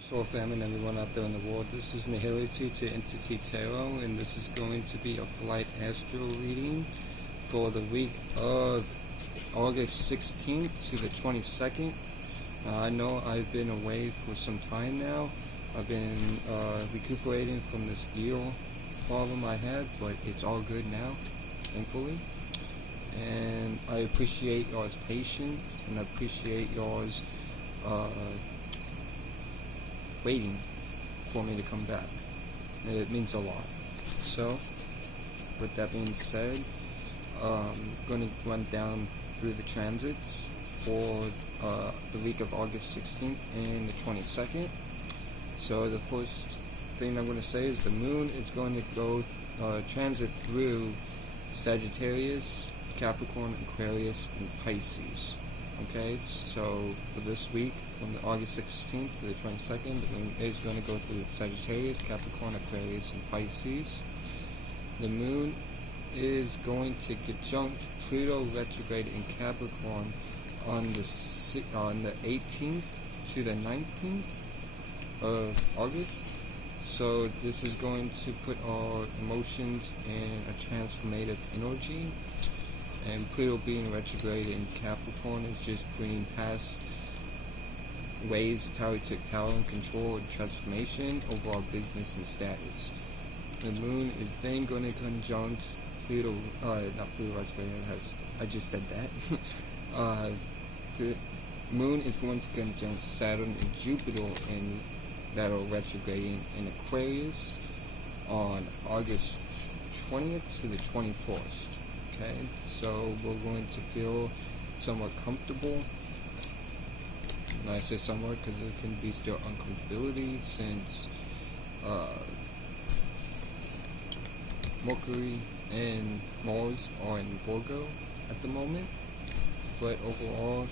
Soul family and everyone out there in the world, this is Nihility to Entity Tarot, and this is going to be a flight astro reading for the week of August 16th to the 22nd. I know I've been away for some time now. I've been recuperating from this ear problem I had, but it's all good now, thankfully. And I appreciate y'all's patience, and I appreciate y'all's waiting for me to come back. It means a lot. So, with that being said, I'm going to run down through the transits for the week of August 16th and the 22nd. So the first thing I'm going to say is the moon is going to go transit through Sagittarius, Capricorn, Aquarius, and Pisces. Okay, so for this week, from the August 16th to the 22nd, the moon is going to go through Sagittarius, Capricorn, Aquarius, and Pisces. The moon is going to conjunct Pluto retrograde in Capricorn on the 18th to the 19th of August. So this is going to put our emotions in a transformative energy. And Pluto being retrograde in Capricorn is just bringing past ways of how we took power and control and transformation over our business and status. The moon is then going to conjunct Pluto, not Pluto retrograde, I just said that. The moon is going to conjunct Saturn and Jupiter, and that are retrograding in Aquarius on August 20th to the 21st. Okay, so we're going to feel somewhat comfortable. And I say somewhat because there can be still uncomfortability since Mercury and Mars are in Virgo at the moment. But overall,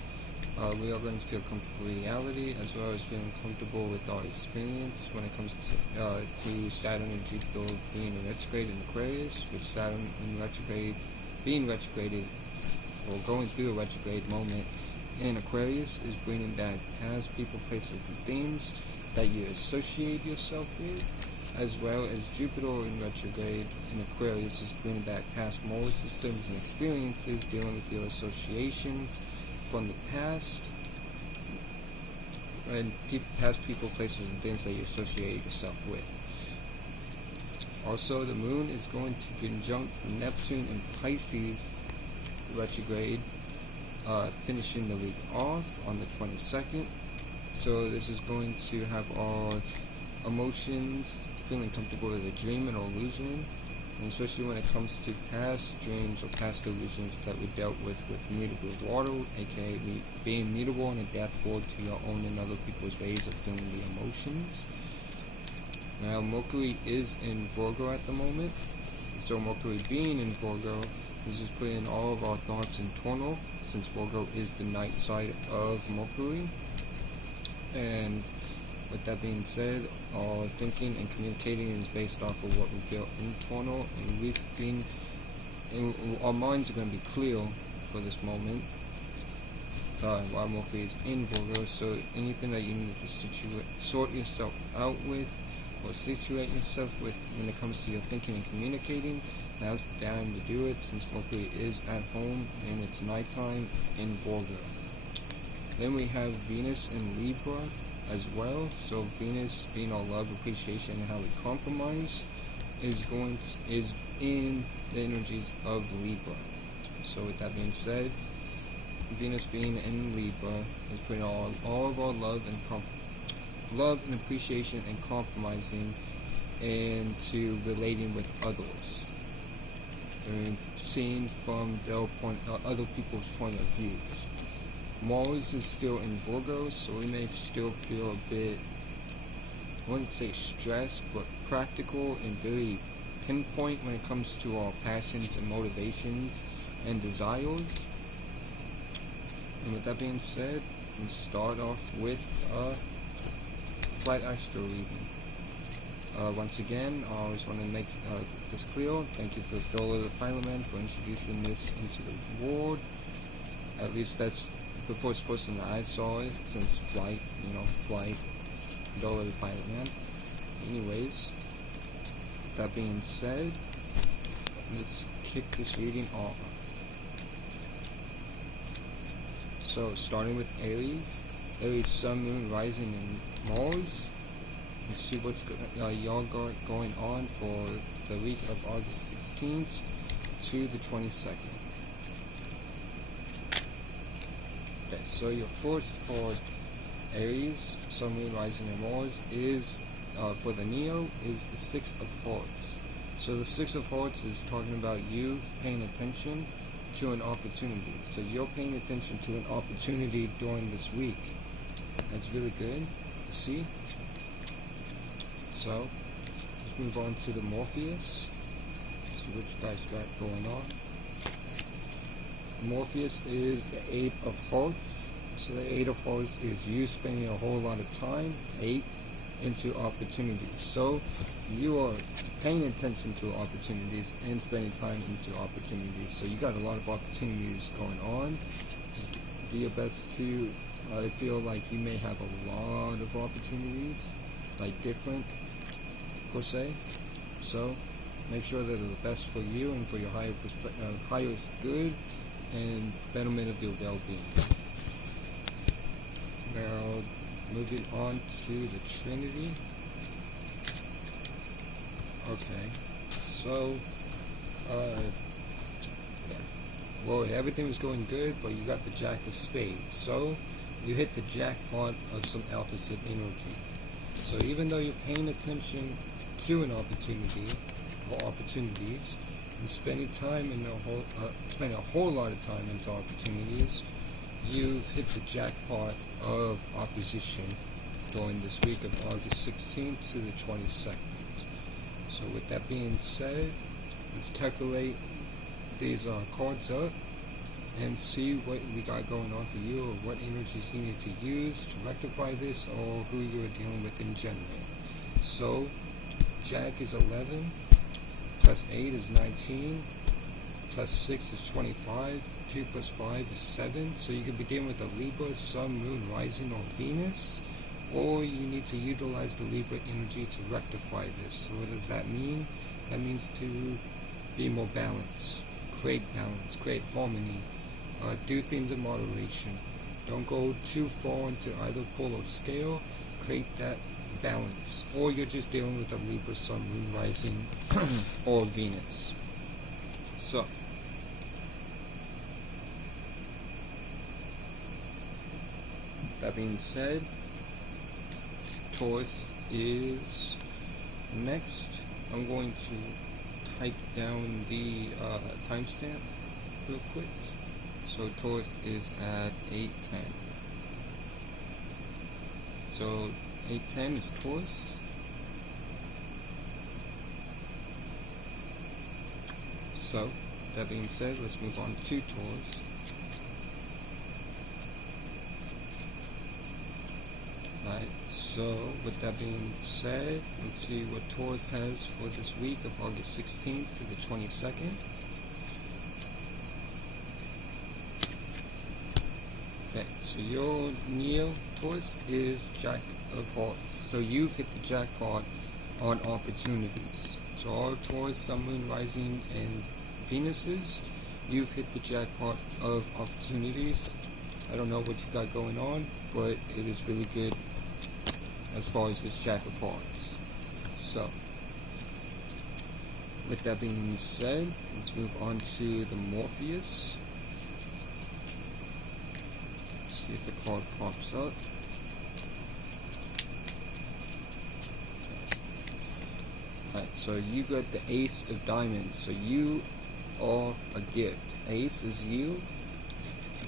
we are going to feel comfortable with reality, as well as feeling comfortable with our experience when it comes to Saturn and Jupiter being retrograde in Aquarius, which Saturn being retrograded or going through a retrograde moment in Aquarius is bringing back past people, places, and things that you associate yourself with, as well as Jupiter in retrograde in Aquarius is bringing back past moral systems and experiences dealing with your associations from the past and past people, places, and things that you associate yourself with. Also, the moon is going to conjunct Neptune and Pisces retrograde, finishing the week off on the 22nd. So this is going to have our emotions feeling comfortable with a dream and illusion, and especially when it comes to past dreams or past illusions that we dealt with mutable water, aka being mutable and adaptable to your own and other people's ways of feeling the emotions. Now, Mercury is in Virgo at the moment, so Mercury being in Virgo, this is putting all of our thoughts in turmoil, since Virgo is the night side of Mercury. And with that being said, our thinking and communicating is based off of what we feel internal, and our minds are going to be clear for this moment while Mercury is in Virgo. So anything that you need to sort yourself out with or situate yourself with when it comes to your thinking and communicating, now's the time to do it, since Mercury is at home and it's nighttime in Virgo. Then we have Venus in Libra as well. So Venus, being our love, appreciation, and how we compromise, is in the energies of Libra. So with that being said, Venus being in Libra is putting all of our love and appreciation and compromising into relating with others and seeing from their other people's point of views. Mars is still in Virgo, so we may still feel a bit, I wouldn't say stressed, but practical and very pinpoint when it comes to our passions and motivations and desires. And with that being said, we start off with Flight Astro reading. Once again, I always want to make this clear. Thank you for Dolo the Parliament for introducing this into the world. At least that's the first person that I saw it, since flight Don't let it bite, man. Anyways, that being said, let's kick this reading off. So, starting with Aries, Sun, Moon, Rising, and Mars. Let's see what's y'all got going on for the week of August 16th to the 22nd. Okay, so your first card, Aries, Sun, Moon, Rising, and Mars, is for the Neo is the Six of Hearts. So the Six of Hearts is talking about you paying attention to an opportunity. So you're paying attention to an opportunity during this week. That's really good. See? So let's move on to the Morpheus. See what you guys got going on. Morpheus is the Eight of Hearts. So the Eight of Hearts is you spending a whole lot of time, 8, into opportunities. So you are paying attention to opportunities and spending time into opportunities. So you got a lot of opportunities going on. Just do your best to, I feel like you may have a lot of opportunities, like different per se. So make sure that they're the best for you and for your highest good and betterment of your well-being. Now, moving on to the Trinity. Okay, so, yeah. Well, everything was going good, but you got the Jack of Spades. So, you hit the jackpot of some opposite energy. So, even though you're paying attention to an opportunity, or opportunities, and spending a whole lot of time into opportunities, you've hit the jackpot of opposition during this week of August 16th to the 22nd. So with that being said, let's calculate these cards up and see what we got going on for you, or what energies you need to use to rectify this, or who you're dealing with in general. So Jack is 11, plus 8 is 19, plus 6 is 25, 2 plus 5 is 7. So you could be dealing with a Libra, Sun, Moon, Rising, or Venus, or you need to utilize the Libra energy to rectify this. So what does that mean? That means to be more balanced, create harmony, do things in moderation. Don't go too far into either pole or scale. Create that balance. Or you're just dealing with a Libra, Sun, Moon, Rising, or Venus. So that being said, Taurus is next. I'm going to type down the timestamp real quick. So Taurus is at 8:10. So 8:10 is Taurus. So that being said, let's move on to Taurus. Alright, so with that being said, let's see what Taurus has for this week of August 16th to the 22nd. Okay, so your Neo Taurus is Jack of Hearts. So you've hit the jackpot on opportunities. So all Taurus, Sun, Moon, Rising, and Venuses, you've hit the jackpot of opportunities. I don't know what you got going on, but it is really good as far as this Jack of Hearts. So, with that being said, let's move on to the Morpheus. Let's see if the card pops up. Alright, so you got the Ace of Diamonds. So you are a gift. Ace is you.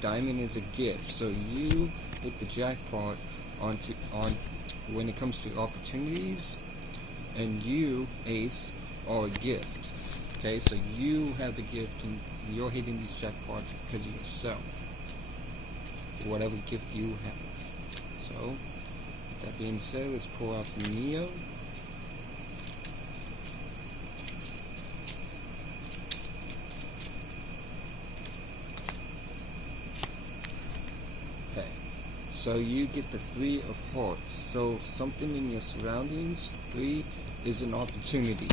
Diamond is a gift. So you hit the jackpot on when it comes to opportunities, and you, Ace, are a gift. Okay, so you have the gift, and you're hitting these jackpots because of yourself, for whatever gift you have. So, with that being said, let's pull out the Neo. So you get the 3 of hearts. So something in your surroundings, 3 is an opportunity.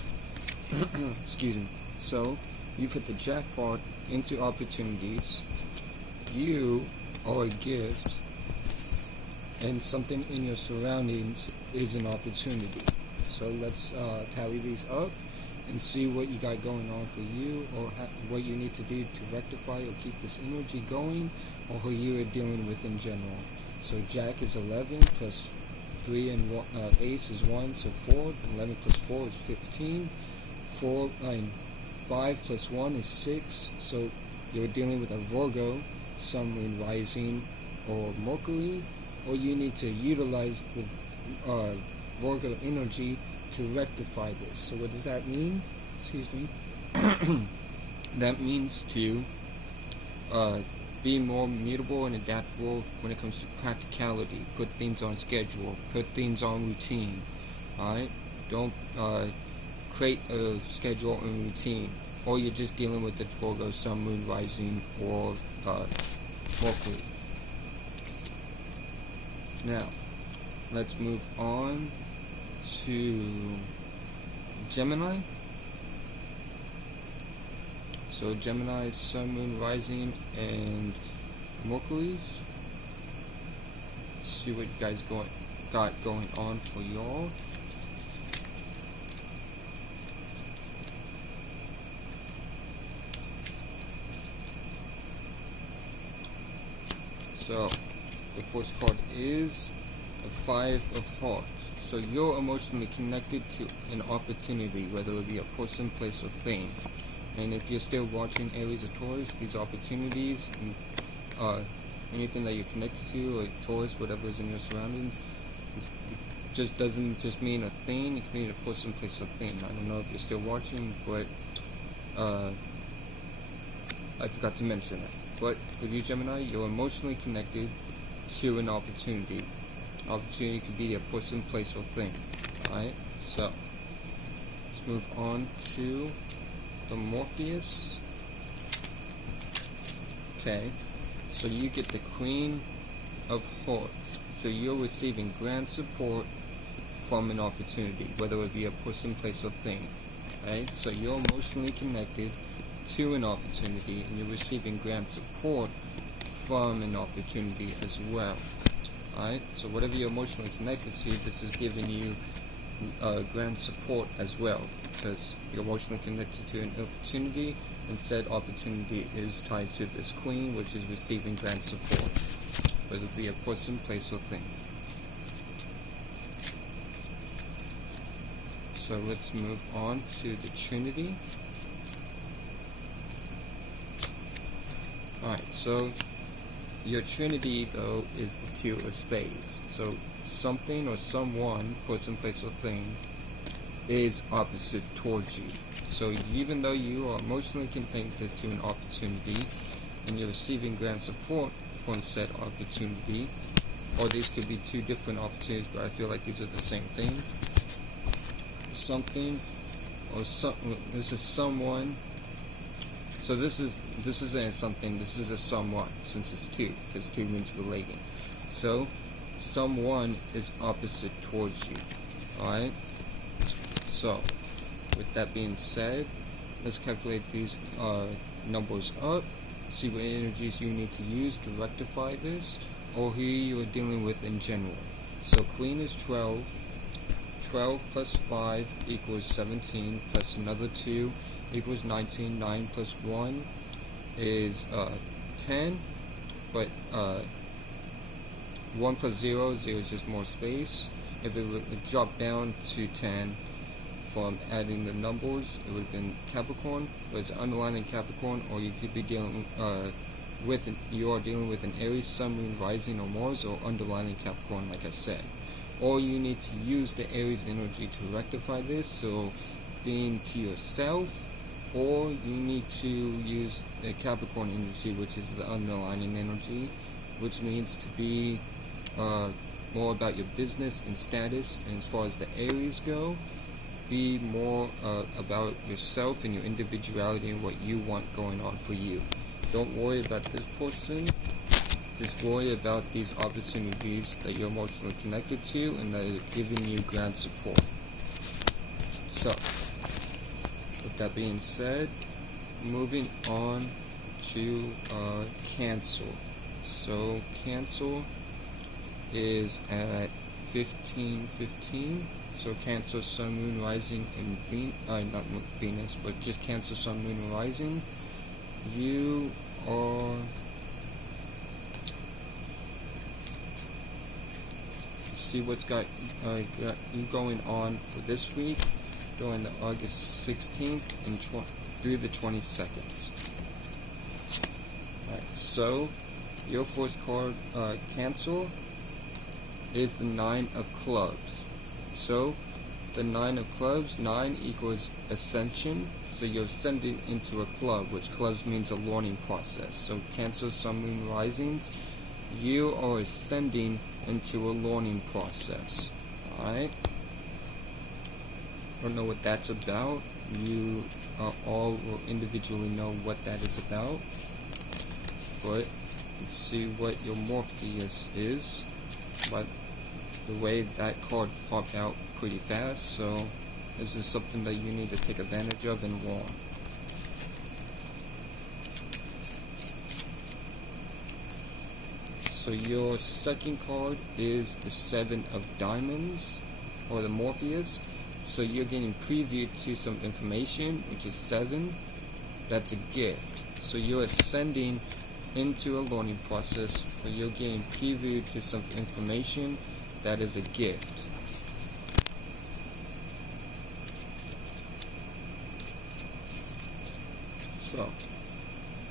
Excuse me. So you've hit the jackpot into opportunities. You are a gift, and something in your surroundings is an opportunity. So let's tally these up and see what you got going on for you, or what you need to do to rectify or keep this energy going, or who you are dealing with in general. So Jack is 11 plus 3 and Ace is 1, so 4. 11 plus 4 is 15. 5 plus 1 is 6. So you're dealing with a Virgo, Sun, Moon, Rising, or Mercury, or you need to utilize the Virgo energy to rectify this. So what does that mean? Excuse me. That means to be more mutable and adaptable when it comes to practicality. Put things on schedule. Put things on routine. Alright? Don't create a schedule and routine, or you're just dealing with the Virgo, Sun, Moon, Rising, or Mercury. Now, let's move on to Gemini. So Gemini, Sun, Moon, Rising, and Mercury's. See what you guys got going on for y'all. So the first card is the 5 of Hearts. So you're emotionally connected to an opportunity, whether it be a person, place, or thing. And if you're still watching Aries or Taurus, these opportunities and anything that you're connected to, like Taurus, whatever is in your surroundings, it just doesn't just mean a thing. It can mean a person, place, or thing. I don't know if you're still watching, but I forgot to mention it. But for you, Gemini, you're emotionally connected to an opportunity. Opportunity could be a person, place, or thing. Alright, so let's move on to the Morpheus. Okay, so you get the Queen of Hearts. So you're receiving grand support from an opportunity, whether it be a person, place, or thing. Right, so you're emotionally connected to an opportunity, and you're receiving grand support from an opportunity as well. Alright, so whatever you're emotionally connected to, this is giving you grand support as well, because you're emotionally connected to an opportunity, and said opportunity is tied to this Queen, which is receiving grand support, whether it be a person, place, or thing. So let's move on to the Trinity. Alright, so your Trinity, though, is the 2 of Spades. So something or someone, person, place, or thing, is opposite towards you. So even though you are emotionally connected to an opportunity, and you're receiving grand support from said opportunity, or these could be 2 different opportunities, but I feel like these are the same thing. Something, or this is someone. So this isn't something, this is a someone, since it's 2, because 2 means relating. So someone is opposite towards you. Alright? So with that being said, let's calculate these numbers up, see what energies you need to use to rectify this, or who you are dealing with in general. So Queen is 12. 12 plus 5 equals 17, plus another 2 equals 19. 9 plus 1 is 10, but 1 plus 0, 0 is just more space. If it would drop down to 10 from adding the numbers, it would have been Capricorn, but it's underlining Capricorn, or you could be dealing you are dealing with an Aries, Sun, Moon, Rising, or Mars, or underlining Capricorn, like I said. Or you need to use the Aries energy to rectify this, so being to yourself, or you need to use the Capricorn energy, which is the underlining energy, which means to be more about your business and status. And as far as the Aries go, be more about yourself and your individuality and what you want going on for you. Don't worry about this person. Just worry about these opportunities that you're emotionally connected to and that are giving you grand support. So, with that being said, moving on to Cancel. So Cancel is at 15:15. So Cancer, Sun, Moon, Rising, and not Venus, but just Cancer, Sun, Moon, and Rising. You are see what's got you going on for this week during the August 16th and through the 22nd. Alright, so your first card, Cancel, is the 9 of Clubs. So the 9 of Clubs, 9 equals ascension. So you're ascending into a club, which clubs means a learning process. So Cancer, Sun, Moon, Risings, you are ascending into a learning process. Alright? Don't know what that's about. You all will individually know what that is about. But let's see what your Morpheus is. But the way that card popped out pretty fast, so this is something that you need to take advantage of and learn. So your second card is the 7 of Diamonds, or the Morpheus. So you're getting previewed to some information, which is 7. That's a gift. So you're ascending into a learning process, where you're getting previewed to some information that is a gift. So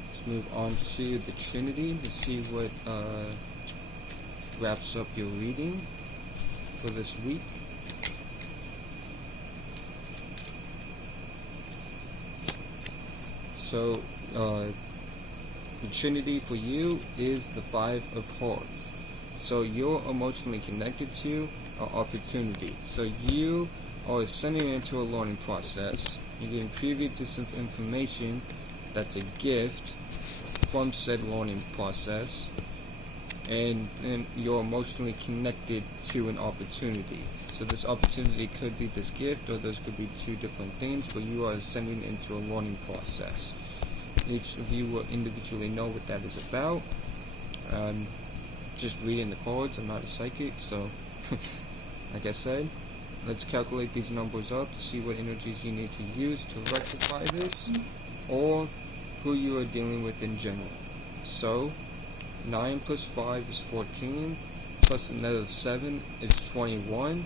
let's move on to the Trinity to see what wraps up your reading for this week. So the Trinity for you is the 5 of Hearts. So you're emotionally connected to an opportunity. So you are ascending into a learning process. You're getting previewed to some information that's a gift from said learning process. And then you're emotionally connected to an opportunity. So this opportunity could be this gift, or those could be two different things, but you are ascending into a learning process. Each of you will individually know what that is about. Just reading the cards, I'm not a psychic, so like I said, let's calculate these numbers up to see what energies you need to use to rectify this, or who you are dealing with in general. So 9 plus 5 is 14, plus another 7 is 21,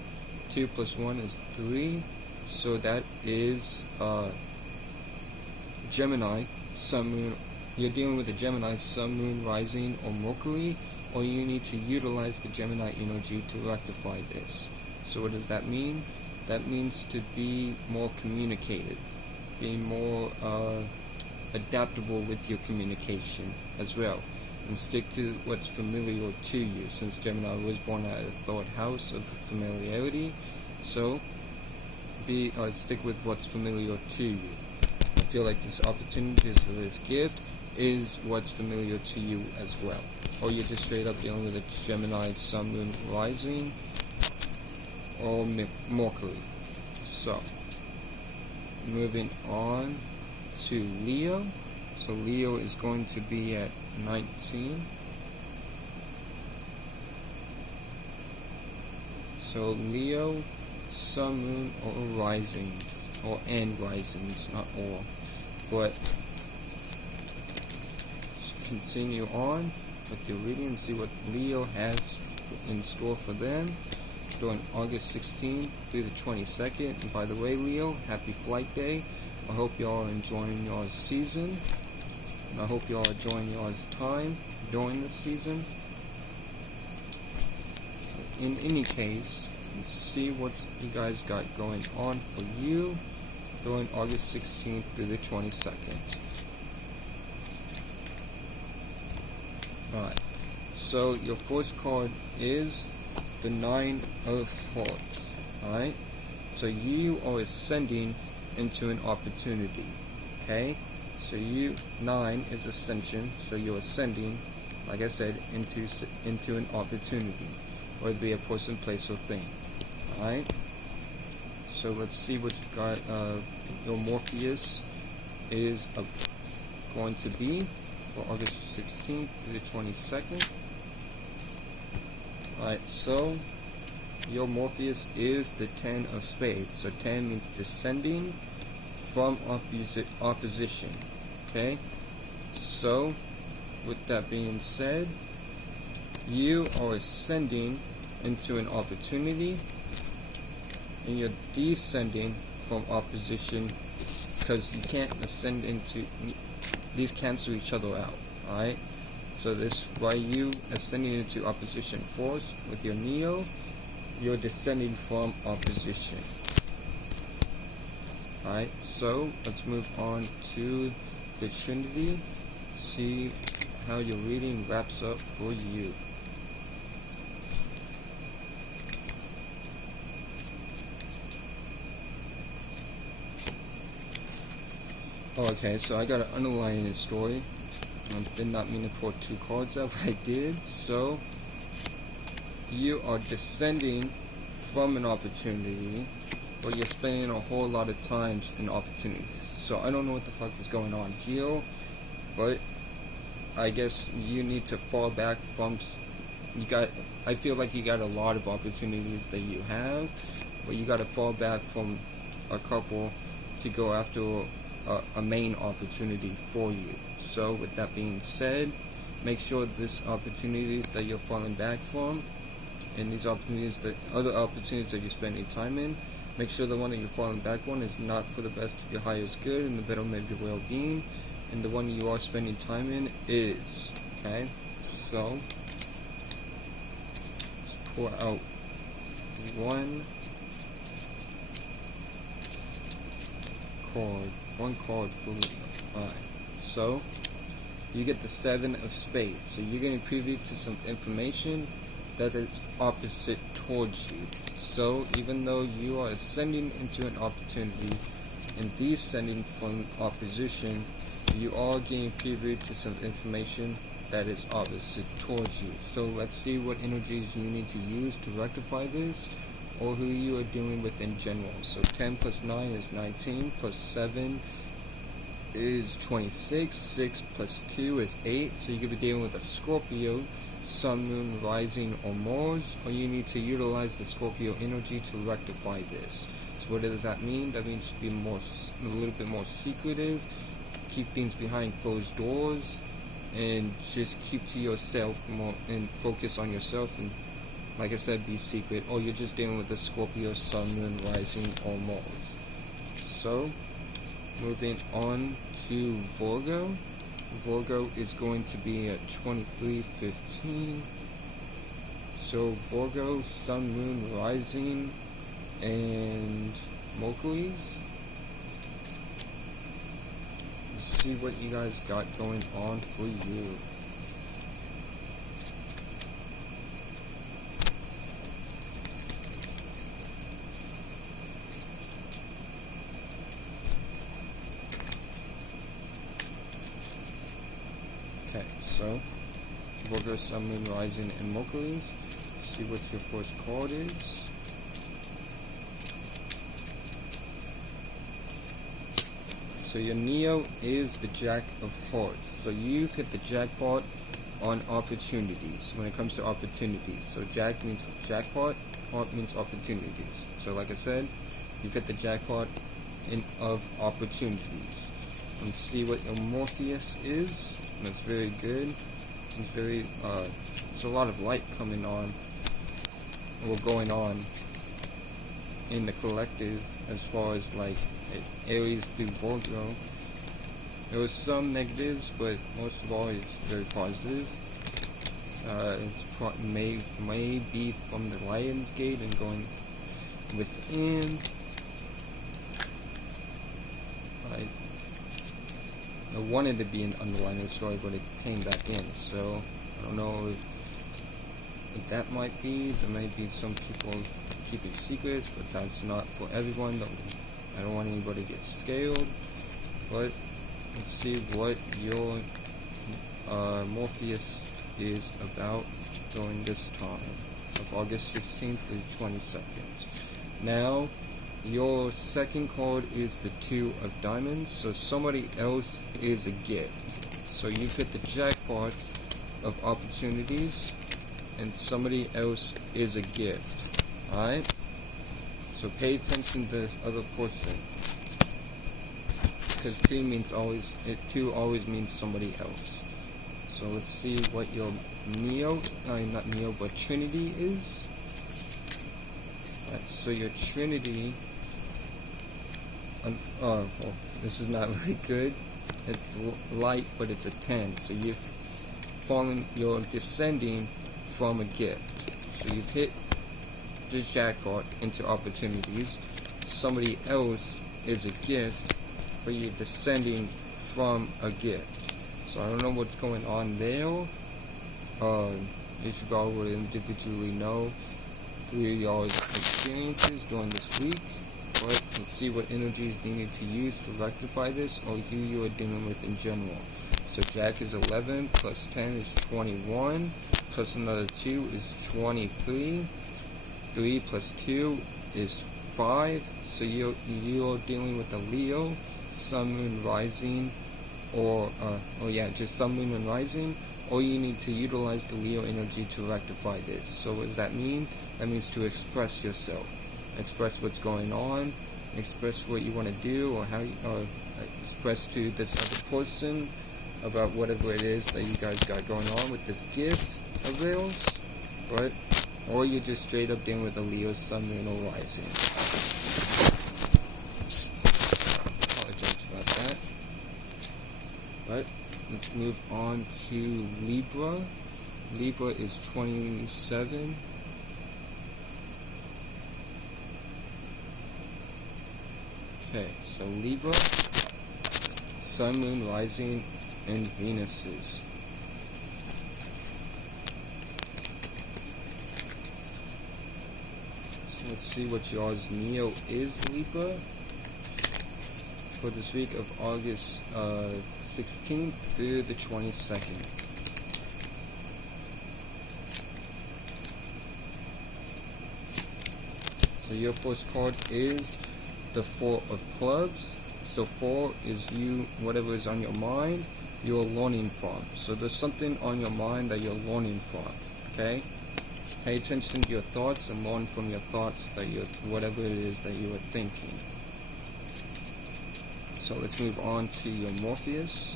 2 plus 1 is 3, so that is Gemini, Sun, Moon. You're dealing with a Gemini, Sun, Moon, Rising, or Mercury, or you need to utilize the Gemini energy to rectify this. So what does that mean? That means to be more communicative, being more adaptable with your communication as well, and stick to what's familiar to you, since Gemini was born out of the 3rd house of familiarity. So stick with what's familiar to you. I feel like this opportunity, this gift, is what's familiar to you as well. Or you're just straight up dealing with a Gemini, Sun, Moon, Rising, or Mercury. So, moving on to Leo. So Leo is going to be at 19. So Leo, Sun, Moon, or Risings, and Risings, not all. But continue on with the reading and see what Leo has in store for them during August 16th through the 22nd. And by the way, Leo, happy flight day. I hope y'all are enjoying y'all's season, and I hope y'all are enjoying y'all's time during the season. In any case, let's see what you guys got going on for you during August 16th through the 22nd. Alright, so your first card is the 9 of Hearts. Alright, so you are ascending into an opportunity. Okay, so 9 is ascension, so you're ascending like I said, into an opportunity, whether it be a person, place, or thing. Alright? So let's see what your Morpheus is going to be for August 16th to the 22nd. Alright, so your Morpheus is the 10 of spades. So 10 means descending from opposition. Okay? So, with that being said, you are ascending into an opportunity, and you're descending from opposition, because you can't ascend into, these cancel each other out. Alright? So this, by you ascending into opposition force with your Neo, you're descending from opposition. Alright, so let's move on to the Trinity, see how your reading wraps up for you. Okay, so I got an underline in the story. I did not mean to pull two cards out, but I did. So, you are descending from an opportunity, but you're spending a whole lot of times in opportunities. So I don't know what the fuck is going on here, but I guess you need to fall back from, I feel like you got a lot of opportunities that you have, but you got to fall back from a couple to go after a main opportunity for you. So with that being said, make sure this opportunities that you're falling back from, and these opportunities, that other opportunities that you're spending time in, make sure the one that you're falling back on is not for the best of your highest good and the betterment of your well-being, and the one you are spending time in is. Okay, so let's pour out one card for me. Alright, so you get the 7 of spades. So you're getting privy to some information that is opposite towards you. So even though you are ascending into an opportunity and descending from opposition, you are getting privy to some information that is opposite towards you. So let's see what energies you need to use to rectify this, or who you are dealing with in general. So 10 plus 9 is 19, plus 7 is 26, 6 plus 2 is 8, so you could be dealing with a Scorpio, Sun, Moon, Rising, or Mars, or you need to utilize the Scorpio energy to rectify this. So what does that mean? That means to be a little bit more secretive, keep things behind closed doors, and just keep to yourself more and focus on yourself, and like I said, be secret, or you're just dealing with the Scorpio, Sun, Moon, Rising, or Mars. So, moving on to Virgo. Virgo is going to be at 23:15. So Virgo, Sun, Moon, Rising, and Mercury's. Let's see what you guys got going on for you. Okay, so Virgo, Sun, Moon, Rising, and Mercury's. See what your first card is. So your Neo is the Jack of Hearts. So you've hit the jackpot on opportunities when it comes to opportunities. So Jack means jackpot, Heart means opportunities. So like I said, you've hit the jackpot of opportunities. Let's see what your Morpheus is. That's very good. It's very there's a lot of light coming on, or going on in the collective as far as like Aries through Virgo. There was some negatives, but most of all it's very positive. It may be from the Lion's Gate and going within. I wanted to be an underlining story, but it came back in, so I don't know if that might be. There may be some people keeping secrets, but that's not for everyone. I don't want anybody to get scared, but let's see what your Morpheus is about during this time of August 16th to 22nd. Now, your second card is the Two of Diamonds, so somebody else is a gift. So you've hit the jackpot of opportunities, and somebody else is a gift. Alright? So pay attention to this other person, because two always means somebody else. So let's see what your Trinity is. Alright, so your Trinity, well, this is not really good. It's light, but it's a 10. So you're descending from a gift. So you've hit the jackpot into opportunities. Somebody else is a gift, but you're descending from a gift. So I don't know what's going on there. You should all would individually know through y'all's experiences during this week. But let's see what energies they need to use to rectify this, or who you are dealing with in general. So Jack is 11, plus 10 is 21, plus another 2 is 23, 3 plus 2 is 5, so you're dealing with a Leo, Sun, Moon, Rising, or, just Sun, Moon, and Rising, or you need to utilize the Leo energy to rectify this. So what does that mean? That means to express yourself. Express what's going on, express what you want to do, or how you express to this other person about whatever it is that you guys got going on with this gift of theirs, right? Or you're just straight up dealing with a Leo, Sun, Moon, or Rising. Apologize about that. Right? Let's move on to Libra. Libra is 27. Okay, so Libra, Sun, Moon, Rising, and Venuses. So let's see what yours Neo is, Libra, for this week of August 16th through the 22nd. So your first card is the Four of Clubs. So 4 is you, whatever is on your mind, you're learning from. So there's something on your mind that you're learning from, okay? Just pay attention to your thoughts and learn from your thoughts, that whatever it is that you are thinking. So let's move on to your Morpheus.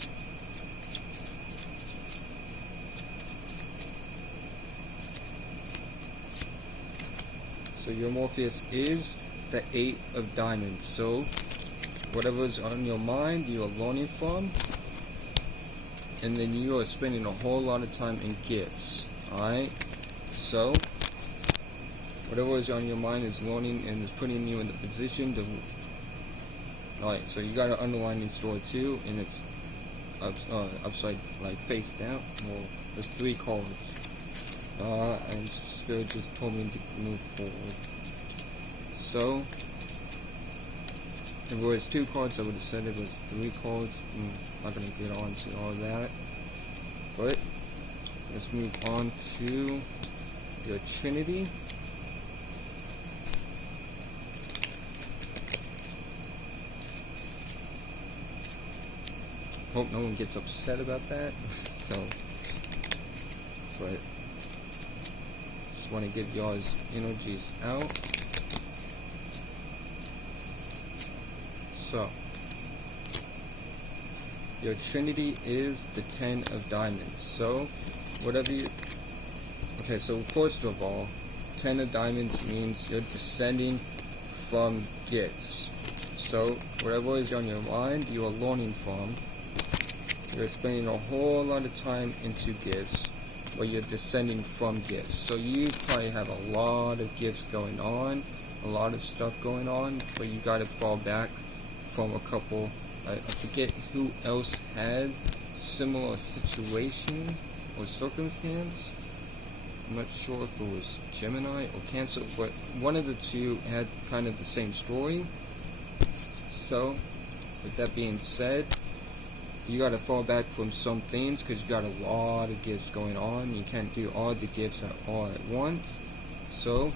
So your Morpheus is the 8 of Diamonds. So whatever is on your mind, you are learning from, and then you are spending a whole lot of time in gifts. Alright? So whatever is on your mind is learning and is putting you in the position to. Alright, so you got an underlining store too, and it's upside, like face down. Well, there's 3 cards. And Spirit just told me to move forward. So, if it was 2 cards, I would have said it was 3 cards. I'm not going to get on to all that. But, let's move on to your Trinity. Hope no one gets upset about that. So, but just want to give y'all's energies out. So, your Trinity is the 10 of Diamonds. So, whatever you. Okay, so first of all, 10 of Diamonds means you're descending from gifts. So, whatever is on your mind, you are learning from. You're spending a whole lot of time into gifts, but you're descending from gifts. So you probably have a lot of gifts going on, a lot of stuff going on, but you got to fall back from a couple. I forget who else had similar situation or circumstance. I'm not sure if it was Gemini or Cancer, but one of the two had kind of the same story. So, with that being said, you gotta fall back from some things because you got a lot of gifts going on. You can't do all the gifts all at once. So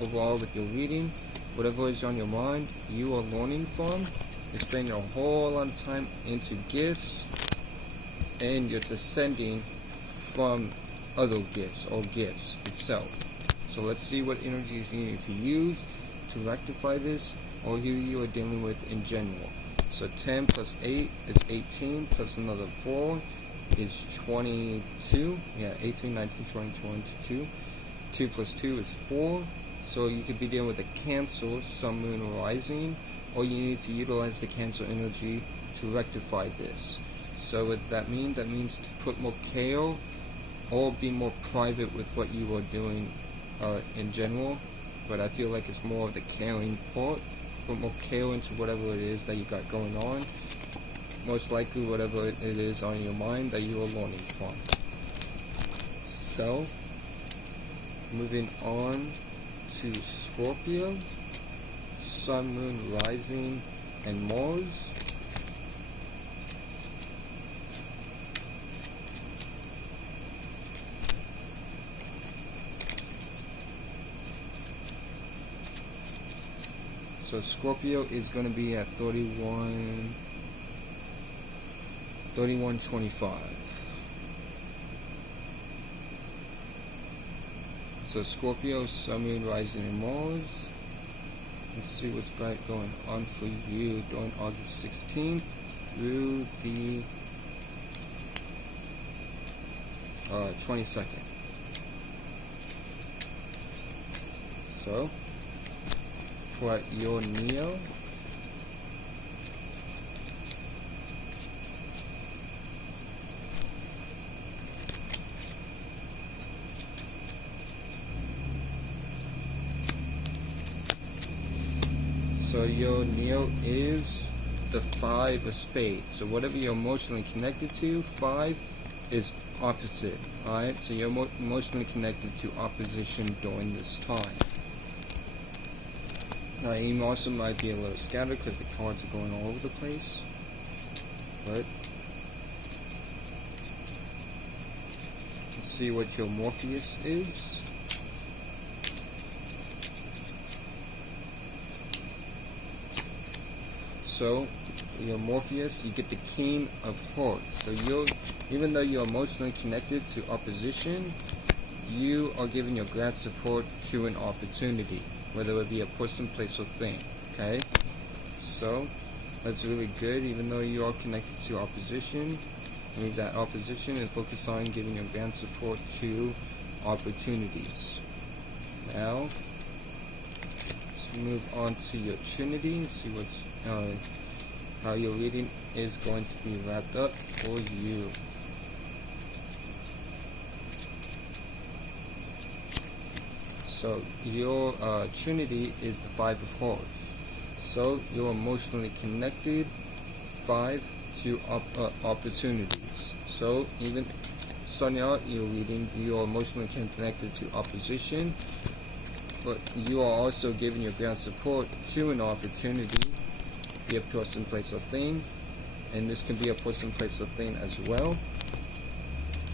overall, with your reading, whatever is on your mind, you are learning from. You're spending a whole lot of time into gifts, and you're descending from other gifts or gifts itself. So let's see what energies you need to use to rectify this, or who you are dealing with in general. So 10 plus 8 is 18, plus another 4 is 22. Yeah, 18, 19, 20, 22. 2 plus 2 is 4. So you could be dealing with a Cancer, Sun, Moon, Rising, or you need to utilize the Cancer energy to rectify this. So what does that mean? That means to put more care or be more private with what you are doing in general. But I feel like it's more of the caring part. Put more care into whatever it is that you got going on. Most likely whatever it is on your mind that you are learning from. So, moving on to Scorpio, Sun, Moon, Rising, and Mars. So Scorpio is going to be at 3125. So Scorpio, Sun, Moon, Rising, and Mars. Let's see what's going on for you during August 16th through the 22nd. So, for your Neo, so your Neo is the 5 of spades. So whatever you're emotionally connected to, 5 is opposite. Alright, so you're emotionally connected to opposition during this time. Now, you also might be a little scattered because the cards are going all over the place. But let's see what your Morpheus is. So, for your Morpheus, you get the King of Hearts. So even though you're emotionally connected to opposition, you are giving your grand support to an opportunity, whether it be a person, place, or thing. Okay? So, that's really good. Even though you are connected to opposition, leave that opposition and focus on giving your grand support to opportunities. Now, let's move on to your Trinity and see what's how your reading is going to be wrapped up for you. So your Trinity is the 5 of Hearts. So you're emotionally connected, 5 to opportunities. So even starting out your reading, you are emotionally connected to opposition, but you are also giving your ground support to an opportunity, be a person, place, or thing, and this can be a person, place, or thing as well.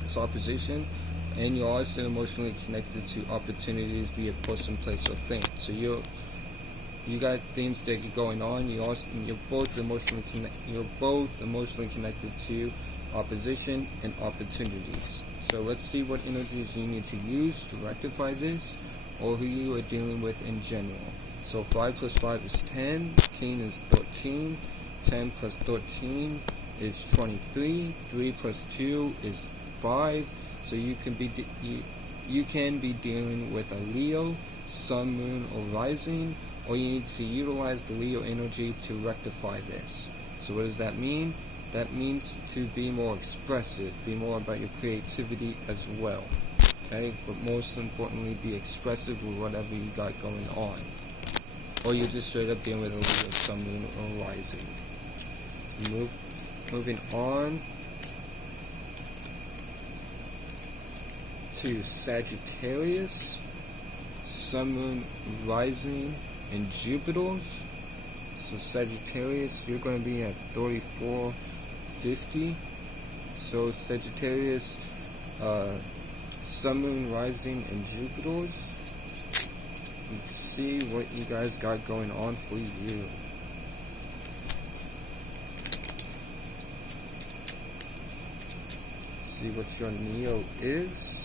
It's opposition. And you're also emotionally connected to opportunities, be a person, place, or thing. So you got things that you're going on. You're both emotionally connected to opposition and opportunities. So let's see what energies you need to use to rectify this, or who you are dealing with in general. So 5 plus 5 is 10. King is 13. 10 plus 13 is 23. 3 plus 2 is 5. So you can be dealing with a Leo, Sun, Moon, or Rising, or you need to utilize the Leo energy to rectify this. So what does that mean? That means to be more expressive, be more about your creativity as well. Okay, but most importantly, be expressive with whatever you got going on. Or you're just straight up dealing with a Leo, Sun, Moon, or Rising. Moving on to Sagittarius, Sun, Moon, Rising, and Jupiter's. So Sagittarius, you're going to be at 34, 50. So Sagittarius, Sun, Moon, Rising, and Jupiter's. Let's see what you guys got going on for you. Let's see what your Neo is.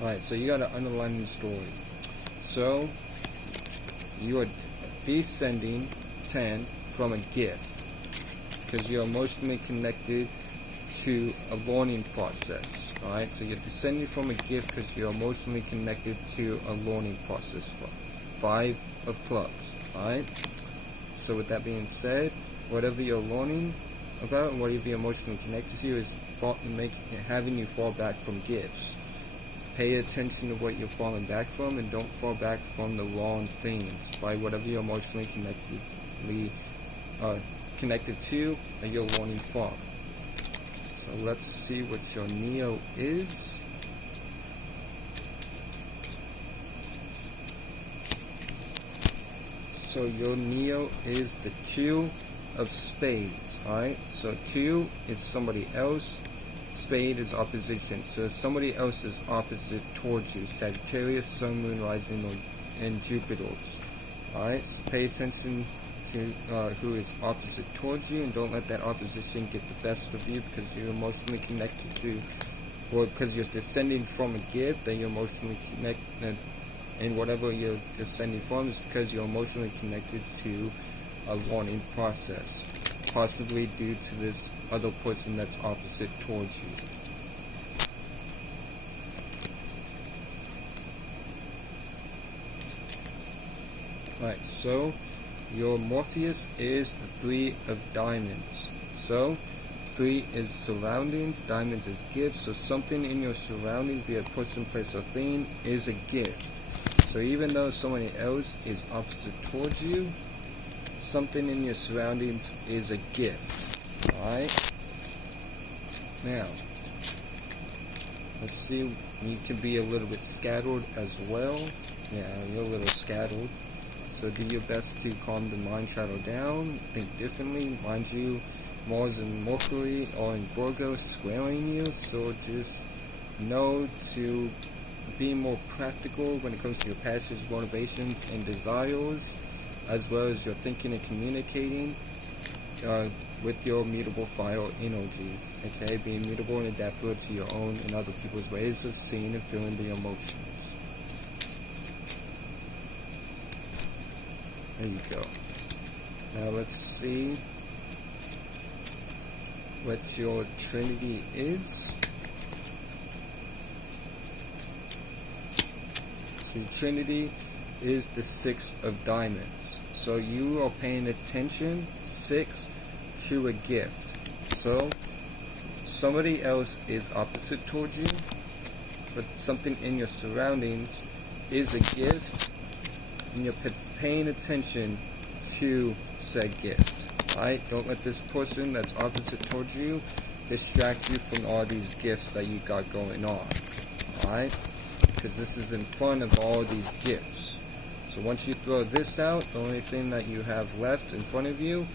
Alright, so you got an underlying story. So, you are descending 10 from a gift because you're emotionally connected to a learning process. Alright, so you're descending from a gift because you're emotionally connected to a learning process. 5 of clubs. Alright, so with that being said, whatever you're learning about and whatever you're emotionally connected to is having you fall back from gifts. Pay attention to what you're falling back from, and don't fall back from the wrong things by whatever you're emotionally connected to and you're learning from. So let's see what your Neo is. So your Neo is the 2 of spades. Alright, so 2 is somebody else. Spade is opposition, so if somebody else is opposite towards you, Sagittarius, Sun, Moon, Rising, and Jupiter's. Alright, so pay attention to who is opposite towards you, and don't let that opposition get the best of you because you're emotionally connected to, or because you're descending from a gift that you're emotionally connected, and whatever you're descending from is because you're emotionally connected to a learning process, possibly due to this other person that's opposite towards you. Alright, so your Morpheus is the 3 of diamonds. So 3 is surroundings, diamonds is gifts, so something in your surroundings, be it a person, place, or thing, is a gift. So even though somebody else is opposite towards you, something in your surroundings is a gift. Alright? Now, let's see, you can be a little bit scattered as well. Yeah, you're a little scattered. So do your best to calm the mind shadow down, think differently. Mind you, Mars and Mercury are in Virgo squaring you, so just know to be more practical when it comes to your passions, motivations, and desires, as well as your thinking and communicating with your mutable fire energies. Okay, being mutable and adaptable to your own and other people's ways of seeing and feeling the emotions. There you go. Now let's see what your Trinity is. So your Trinity is the 6 of diamonds. So you are paying attention, 6, to a gift. So somebody else is opposite towards you, but something in your surroundings is a gift, and you're paying attention to said gift. Alright, don't let this person that's opposite towards you distract you from all these gifts that you got going on. Alright, because this is in front of all these gifts. So once you throw this out, the only thing that you have left in front of you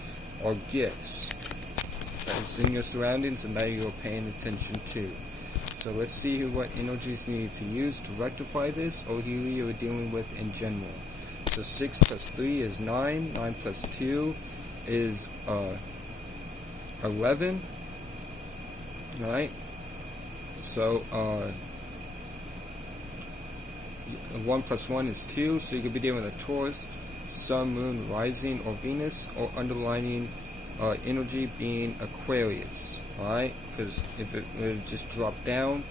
are gifts that's in your surroundings and that you're paying attention to. So let's see what energies you need to use to rectify this, or who you're dealing with in general. So 6 plus 3 is 9, 9 plus 2 is 11. Alright, so 1 plus 1 is 2, so you could be dealing with a Taurus, Sun, Moon, Rising, or Venus, or underlining energy being Aquarius. Alright, because if it would just dropped down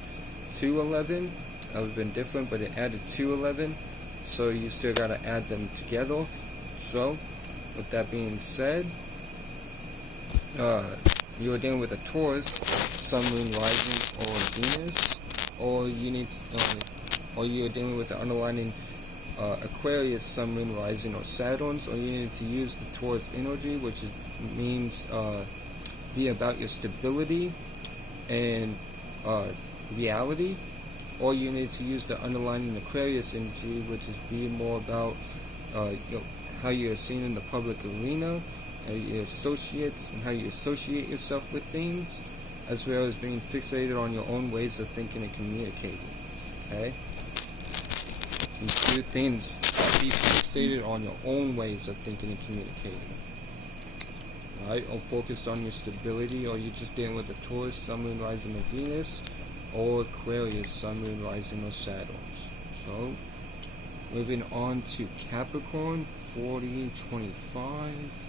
to 11, that would have been different, but it added to 11, so you still got to add them together. So, with that being said, you are dealing with a Taurus, Sun, Moon, Rising, or Venus, or you need or you are dealing with the underlining Aquarius, Sun, Moon, Rising, or Saturn's, or you need to use the Taurus energy, which means be about your stability and reality, or you need to use the underlying Aquarius energy, which is being more about how you're seen in the public arena, your associates, and how you associate yourself with things, as well as being fixated on your own ways of thinking and communicating. Okay? Do things, be fixated on your own ways of thinking and communicating. Alright, or focused on your stability, or you're just dealing with a Taurus, Sun, Moon, Rising, or Venus, or Aquarius, Sun, Moon, Rising, or Saturn. So, moving on to Capricorn, 4025.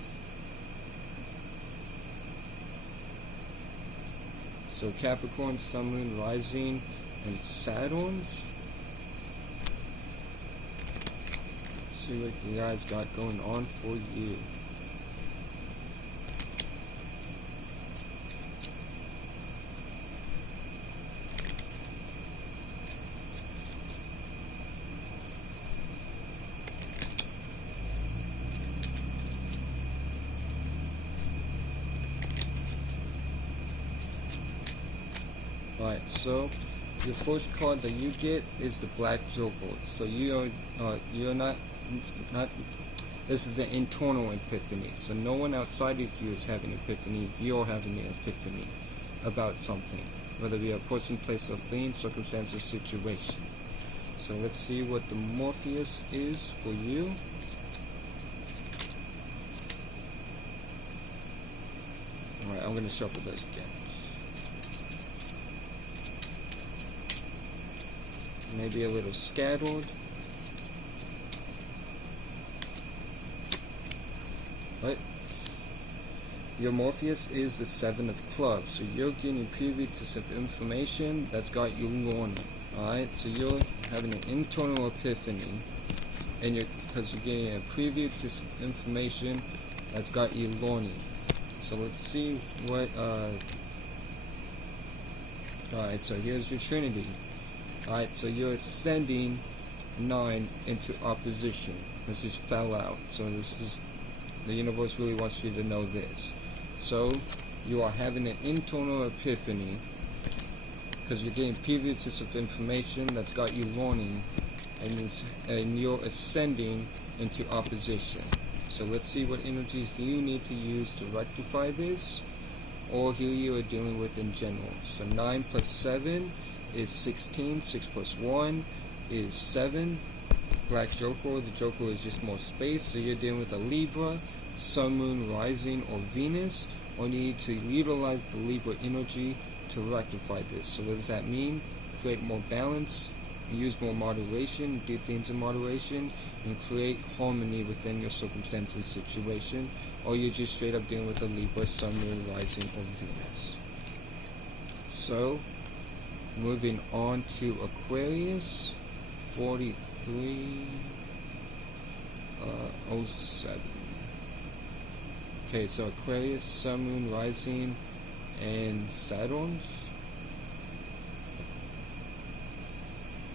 So Capricorn, Sun, Moon, Rising, and Saturns. See what you guys got going on for you. Alright, so your first card that you get is the Black Joker. So you're not, this is an internal epiphany. So no one outside of you is having an epiphany. You're having an epiphany about something, whether it be a person, place, or thing, circumstance, or situation. So let's see what the Morpheus is for you. Alright, I'm going to shuffle those again. Maybe a little scattered. Right? Your Morpheus is the Seven of Clubs, so you're getting privy to some information that's got you learning. Alright, so you're having an internal epiphany, and because you're getting a preview to some information that's got you learning. So let's see what. Alright, so here's your Trinity. Alright, so you're ascending 9 into opposition. This just fell out. So this is, the universe really wants you to know this. So you are having an internal epiphany because you're getting preview to some information that's got you learning, and you're ascending into opposition. So let's see what energies do you need to use to rectify this, or who you are dealing with in general. So 9 plus 7 is 16, 6 plus 1 is 7. Black Joker, the Joker is just more space, so you're dealing with a Libra, Sun, Moon, Rising, or Venus, or you need to utilize the Libra energy to rectify this. So what does that mean? Create more balance, use more moderation, do things in moderation, and create harmony within your circumstances, situation, or you're just straight up dealing with a Libra, Sun, Moon, Rising, or Venus. So moving on to Aquarius, 4307. Okay, so Aquarius, Sun, Moon, Rising, and Saturns.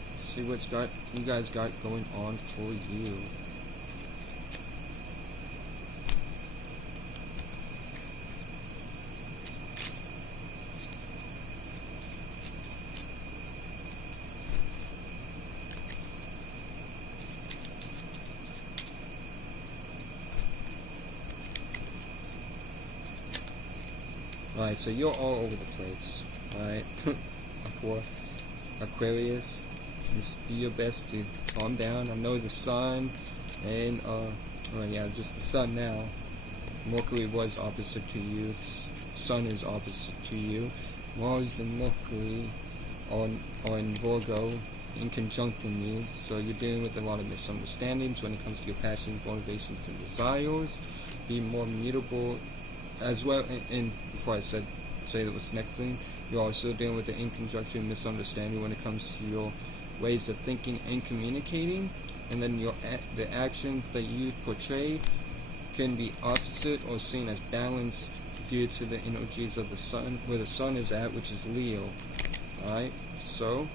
Let's see what you guys got going on for you. Alright, so you're all over the place. Alright, Aquarius, just do your best to calm down. I know the Sun and just the Sun now. Mercury was opposite to you. Sun is opposite to you. Mars and Mercury are in Virgo, in conjunction you. So you're dealing with a lot of misunderstandings when it comes to your passions, motivations, and desires. Be more mutable. As well, and before I say that what's next thing, you're also dealing with the in conjunction misunderstanding when it comes to your ways of thinking and communicating, and then the actions that you portray can be opposite or seen as balanced due to the energies of the Sun, where the Sun is at, which is Leo. Alright, so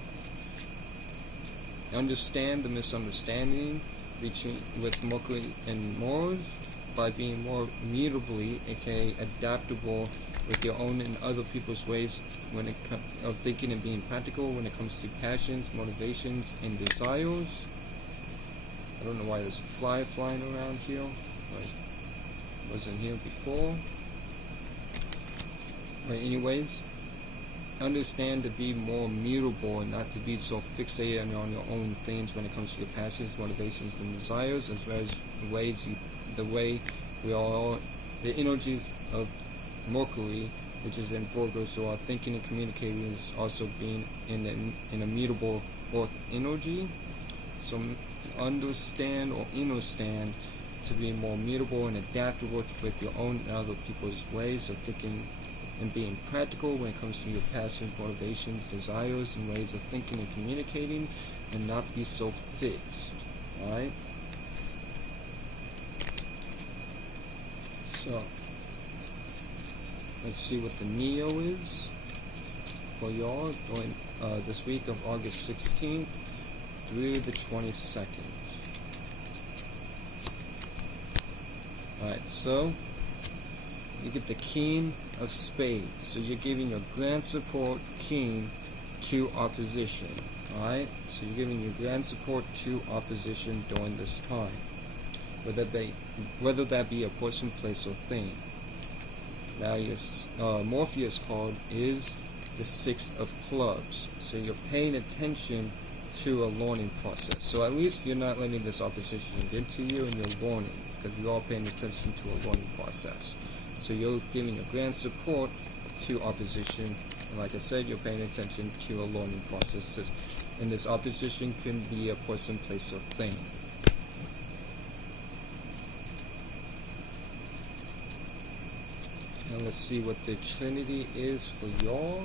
understand the misunderstanding with Mercury and Mars, by being more mutably, aka adaptable, with your own and other people's ways when it of thinking and being practical when it comes to passions, motivations, and desires. I don't know why there's a fly flying around here. I wasn't here before. But anyways, understand to be more mutable and not to be so fixated on your own things when it comes to your passions, motivations, and desires, as well as the way we all, the energies of Mercury, which is in Virgo, so our thinking and communicating is also being in a mutable earth energy. So understand or understand to be more mutable and adaptable with your own and other people's ways of thinking and being practical when it comes to your passions, motivations, desires, and ways of thinking and communicating, and not be so fixed. Alright? So, let's see what the Neo is for y'all during this week of August 16th through the 22nd. Alright, so you get the King of Spades. So you're giving your grand support King to opposition. Alright? So you're giving your grand support to opposition during this time. Whether that be a person, place, or thing. Now your Morpheus card is the Six of Clubs. So you're paying attention to a learning process. So at least you're not letting this opposition get to you, and you're learning, because you're all paying attention to a learning process. So you're giving a grand support to opposition, and like I said, you're paying attention to a learning process. And this opposition can be a person, place, or thing. And let's see what the Trinity is for y'all.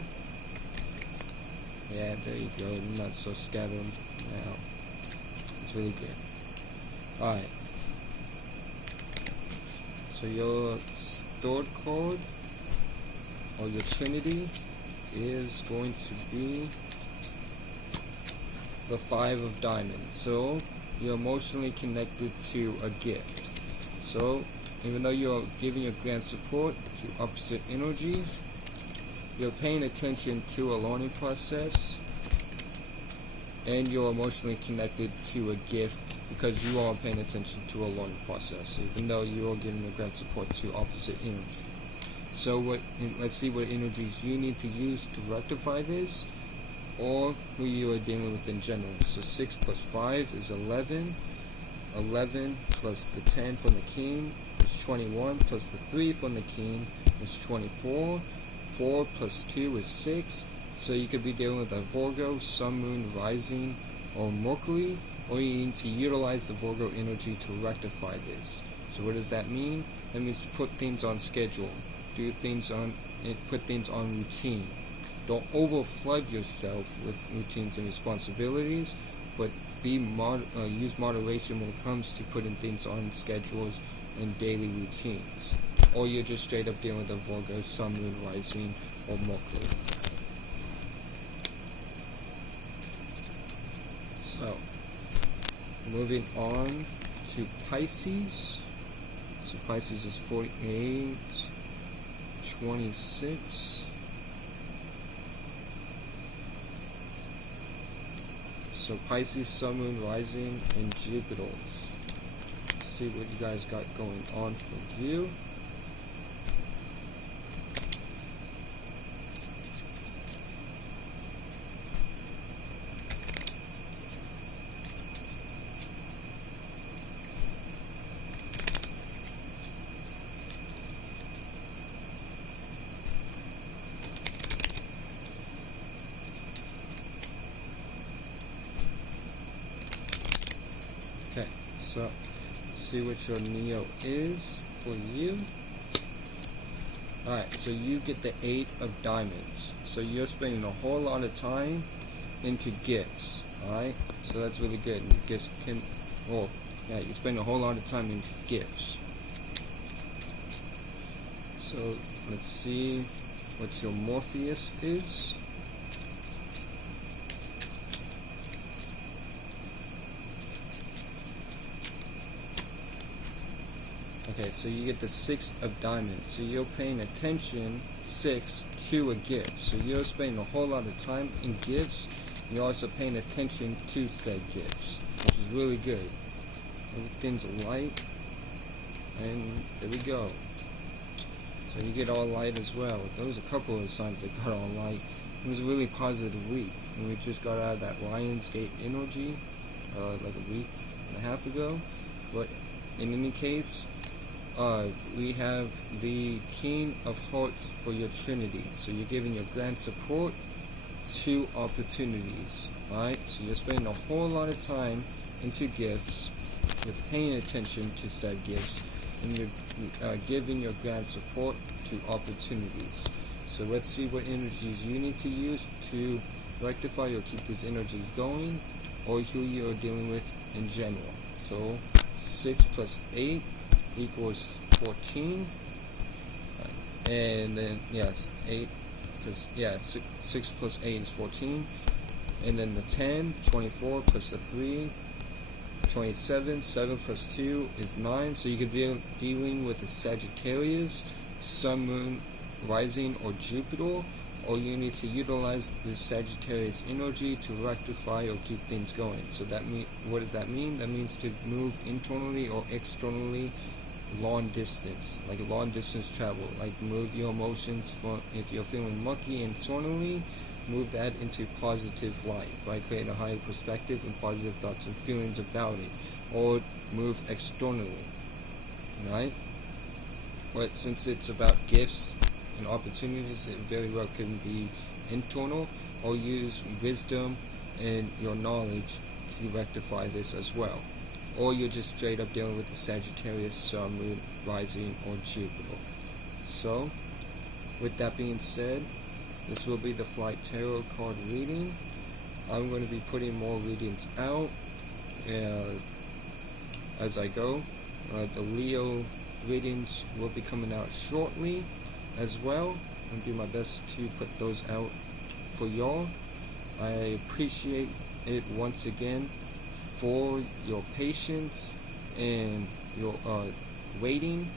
Yeah, there you go. Not so scattered now. It's really good. Alright. So your third card, or your Trinity, is going to be the Five of Diamonds. So you're emotionally connected to a gift. So even though you're giving your grand support to opposite energies, you're paying attention to a learning process, and you're emotionally connected to a gift because you are paying attention to a learning process, even though you are giving your grand support to opposite energy. So let's see what energies you need to use to rectify this, or who you are dealing with in general. So 6 plus 5 is 11. 11 plus the 10 from the King is 21, plus the 3 from the King is 24. 4 plus 2 is 6. So you could be dealing with a Virgo, Sun, Moon, Rising, or Mercury, or you need to utilize the Virgo energy to rectify this. So what does that mean? That means to put things on schedule, put things on routine. Don't overflood yourself with routines and responsibilities, but use moderation when it comes to putting things on schedules and daily routines. Or you're just straight up dealing with a Virgo, Sun, Moon, Rising, or Mercury. So, moving on to Pisces. So Pisces is 48, 26. So Pisces, Sun, Moon, Rising, and Jupiter's. Let's see what you guys got going on for you. Okay, so let's see what your Neo is for you. Alright, so you get the 8 of Diamonds. So you're spending a whole lot of time into gifts. Alright, so that's really good. And gifts can, you spend a whole lot of time in gifts. So let's see what your Morpheus is. Okay, so you get the 6 of diamonds. So you're paying attention, 6, to a gift. So you're spending a whole lot of time in gifts. You're also paying attention to said gifts, which is really good. Everything's light, and there we go. So you get all light as well. There was a couple of signs that got all light. It was a really positive week, and we just got out of that Lionsgate energy like a week and a half ago. But in any case, we have the King of Hearts for your Trinity. So you're giving your grand support to opportunities. Alright, so you're spending a whole lot of time into gifts. You're paying attention to said gifts, and you're giving your grand support to opportunities. So let's see what energies you need to use to rectify or keep these energies going, or who you're dealing with in general. So 6 plus 8 equals 14, and then yes, 8, because yeah, 6 plus 8 is 14, and then the 10, 24 plus the 3, 27, 7 plus 2 is 9. So you could be dealing with a Sagittarius, Sun, Moon, Rising, or Jupiter, or you need to utilize the Sagittarius energy to rectify or keep things going. So what does that mean? That means to move internally or externally long distance, like long distance travel, like move your emotions from, if you're feeling mucky internally, move that into positive light, right? Create a higher perspective and positive thoughts and feelings about it, or move externally, right? But since it's about gifts and opportunities, it very well can be internal, or use wisdom and your knowledge to rectify this as well. Or you're just straight up dealing with the Sagittarius, Sun, Moon, Rising, or Jupiter. So, with that being said, this will be the Flight Tarot card reading. I'm going to be putting more readings out as I go. The Leo readings will be coming out shortly as well. I'm going to do my best to put those out for y'all. I appreciate it once again for your patience and your waiting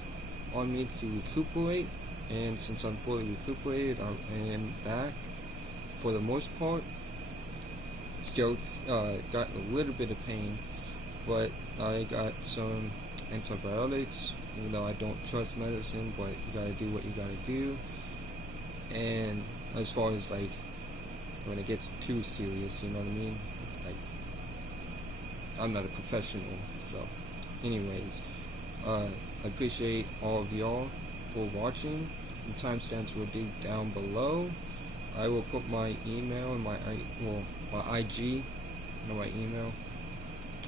on me to recuperate. And since I'm fully recuperated, I am back for the most part. Still got a little bit of pain, but I got some antibiotics, even though I don't trust medicine, but you gotta do what you gotta do. And as far as like when it gets too serious, you know what I mean? Like, I'm not a professional, so anyways, I appreciate all of y'all for watching. The timestamps will be down below. I will put my email and my IG, no, my email.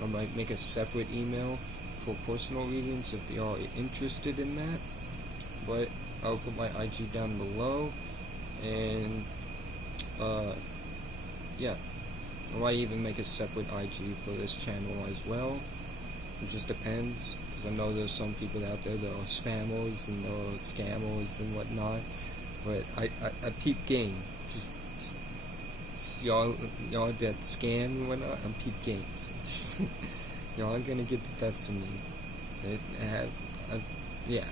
I might make a separate email for personal readings if they are interested in that. But I'll put my IG down below, and yeah, I might even make a separate IG for this channel as well. It just depends, because I know there's some people out there that are spammers and scammers and whatnot. But I peep game. Just y'all that scam and whatnot, I'm peep games. Y'all aren't gonna get the best of me. Yeah.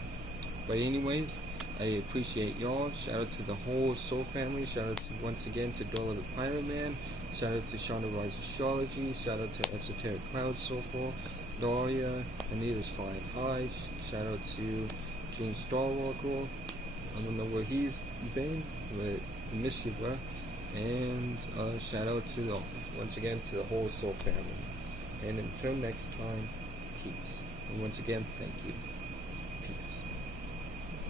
But anyways, I appreciate y'all. Shout out to the whole Soul family. Shout out to, once again, to Dollar the Pilot Man. Shout out to Shonda Rise Astrology. Shout out to Esoteric Cloud Soulful, Daria, Anita's Flying High. Shout out to June Starwalker. I don't know where he's been, but I miss you, bro. And shout out to once again to the whole Soul family. And until next time, peace. And once again, thank you. Peace.